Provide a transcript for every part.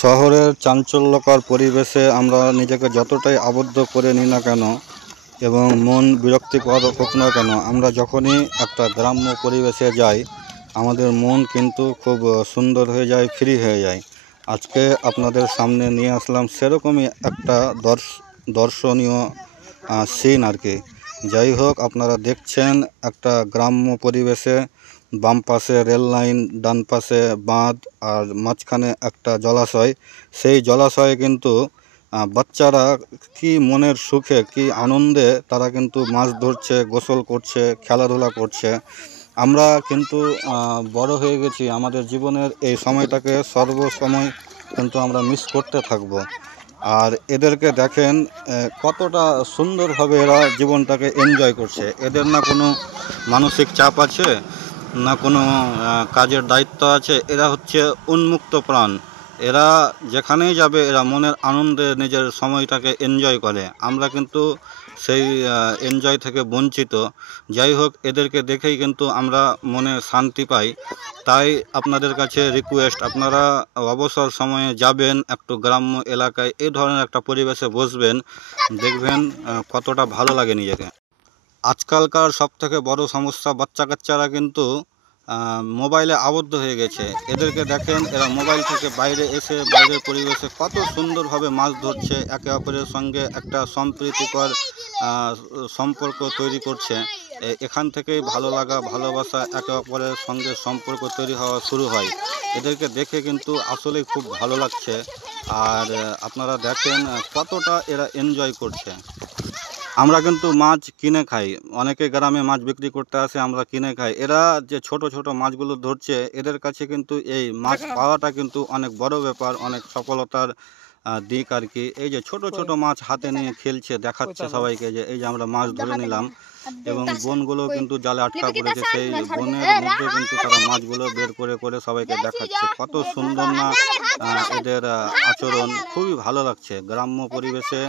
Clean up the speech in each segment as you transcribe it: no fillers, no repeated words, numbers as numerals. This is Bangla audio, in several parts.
শহরের চাঞ্চল্যকর পরিবেশে আমরা নিজেকে যতটাই আবদ্ধ করে নিই না কেন এবং মন বিরক্তিকর হোক না কেন, আমরা যখনই একটা গ্রাম্য পরিবেশে যাই আমাদের মন কিন্তু খুব সুন্দর হয়ে যায়, ফ্রি হয়ে যায়। আজকে আপনাদের সামনে নিয়ে আসলাম সেরকমই একটা দর্শনীয় সিন আর কি। যাই হোক, আপনারা দেখছেন একটা গ্রাম্য পরিবেশে বাম পাশে রেল লাইন, ডান পাশে বাঁধ আর মাঝখানে একটা জলাশয়। সেই জলাশয়ে কিন্তু বাচ্চারা কি মনের সুখে, কি আনন্দে তারা কিন্তু মাছ ধরছে, গোসল করছে, খেলাধুলা করছে। আমরা কিন্তু বড় হয়ে গেছি, আমাদের জীবনের এই সময়টাকে সর্বসময় কিন্তু আমরা মিস করতে থাকব। আর এদেরকে দেখেন কতটা সুন্দরভাবে এরা জীবনটাকে এনজয় করছে। এদের না কোনো মানসিক চাপ আছে, না কোনো কাজের দায়িত্ব আছে। এরা হচ্ছে উন্মুক্ত প্রাণ। এরা যেখানেই যাবে এরা মনের আনন্দে নিজের সময়টাকে এনজয় করে। আমরা কিন্তু সেই এনজয় থেকে বঞ্চিত। যাই হোক, এদেরকে দেখেই কিন্তু আমরা মনে শান্তি পাই। তাই আপনাদের কাছে রিকোয়েস্ট, আপনারা অবসর সময়ে যাবেন একটু গ্রাম্য এলাকায়, এই ধরনের একটা পরিবেশে বসবেন, দেখবেন কতটা ভালো লাগে নিজেকে। আজকালকার সবথেকে বড় সমস্যা, বাচ্চা কাচ্চারা কিন্তু মোবাইলে আবদ্ধ হয়ে গেছে। এদেরকে দেখেন, এরা মোবাইল থেকে বাইরে এসে বাইরের পরিবেশে কত সুন্দরভাবে মাছ ধরছে, একে অপরের সঙ্গে একটা সম্প্রীতিকর সম্পর্ক তৈরি করছে। এখান থেকেই ভালো লাগা, ভালোবাসা, একে অপরের সঙ্গে সম্পর্ক তৈরি হওয়া শুরু হয়। এদেরকে দেখে কিন্তু আসলেই খুব ভালো লাগছে। আর আপনারা দেখেন কতটা এরা এনজয় করছে। আমরা কিন্তু মাছ কিনে খাই, অনেকে গ্রামে মাছ বিক্রি করতে আসে, আমরা কিনে খাই। এরা যে ছোট ছোট মাছগুলো ধরছে, এদের কাছে কিন্তু এই মাছ পাওয়াটা কিন্তু অনেক বড় ব্যাপার, অনেক সফলতার দিক আর কি। এই যে ছোট ছোট মাছ হাতে নিয়ে খেলছে, দেখাচ্ছে সবাইকে যে এই যে আমরা মাছ ধরে নিলাম। এবং বনগুলো কিন্তু জালে আটকা পড়েছে, সেই বনের মধ্যে কিন্তু তারা মাছগুলো বের করে করে সবাইকে দেখাচ্ছে। কত সুন্দর না এদের আচরণ, খুবই ভালো লাগছে। গ্রাম্য পরিবেশে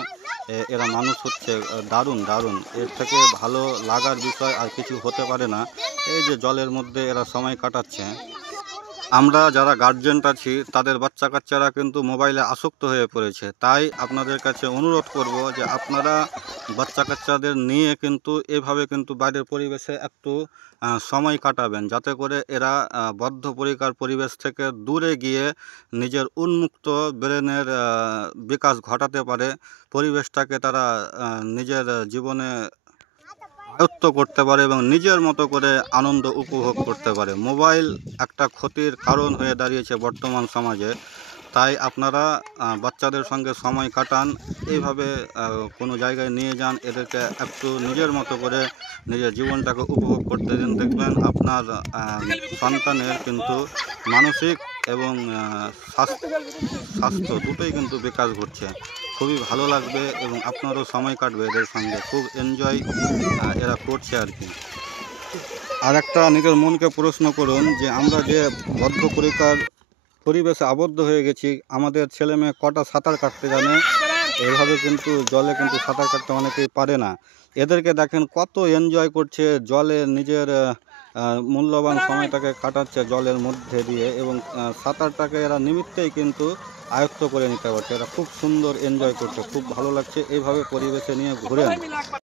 এরা মানুষ হচ্ছে দারুণ দারুণ। এর থেকে ভালো লাগার বিষয় আর কিছু হতে পারে না। এই যে জলের মধ্যে এরা সময় কাটাচ্ছে। আমরা যারা গার্জেন আছি তাদের বাচ্চা কাচ্চারা কিন্তু মোবাইলে আসক্ত হয়ে পড়েছে। তাই আপনাদের কাছে অনুরোধ করব যে আপনারা বাচ্চা কাচ্চাদের নিয়ে কিন্তু এভাবে কিন্তু বাইরের পরিবেশে একটু সময় কাটাবেন, যাতে করে এরা বদ্ধপরিকর পরিবেশ থেকে দূরে গিয়ে নিজের উন্মুক্ত ব্রেনের বিকাশ ঘটাতে পারে। পরিবেশটাকে তারা নিজের জীবনে আয়ত্ত করতে পারে এবং নিজের মতো করে আনন্দ উপভোগ করতে পারে। মোবাইল একটা ক্ষতির কারণ হয়ে দাঁড়িয়েছে বর্তমান সমাজে। তাই আপনারা বাচ্চাদের সঙ্গে সময় কাটান, এইভাবে কোনো জায়গায় নিয়ে যান, এদেরকে একটু নিজের মতো করে নিজের জীবনটাকে উপভোগ করতে দিন। দেখবেন আপনার সন্তানের কিন্তু মানসিক এবং স্বাস্থ্য দুটোই কিন্তু বিকাশ ঘটছে। খুবই ভালো লাগবে এবং আপনারও সময় কাটবে এদের সঙ্গে, খুব এনজয় এরা করছে আর কি। আর একটা নিজের মনকে প্রশ্ন করুন যে আমরা যে বদ্ধপরিকর পরিবেশে আবদ্ধ হয়ে গেছি, আমাদের ছেলে মেয়ে কটা সাঁতার কাটতে জানে? এইভাবে কিন্তু জলে কিন্তু সাঁতার কাটতে অনেকেই পারে না। এদেরকে দেখেন কত এনজয় করছে, জলে নিজের মূল্যবান সময়টাকে কাটাচ্ছে জলের মধ্যে দিয়ে, এবং সাঁতারটাকে এরা নিমিত্তেই কিন্তু আয়ত্ত করে নিতে পারছে। এরা খুব সুন্দর এনজয় করছে, খুব ভালো লাগছে। এইভাবে পরিবেশে নিয়ে ঘুরেন।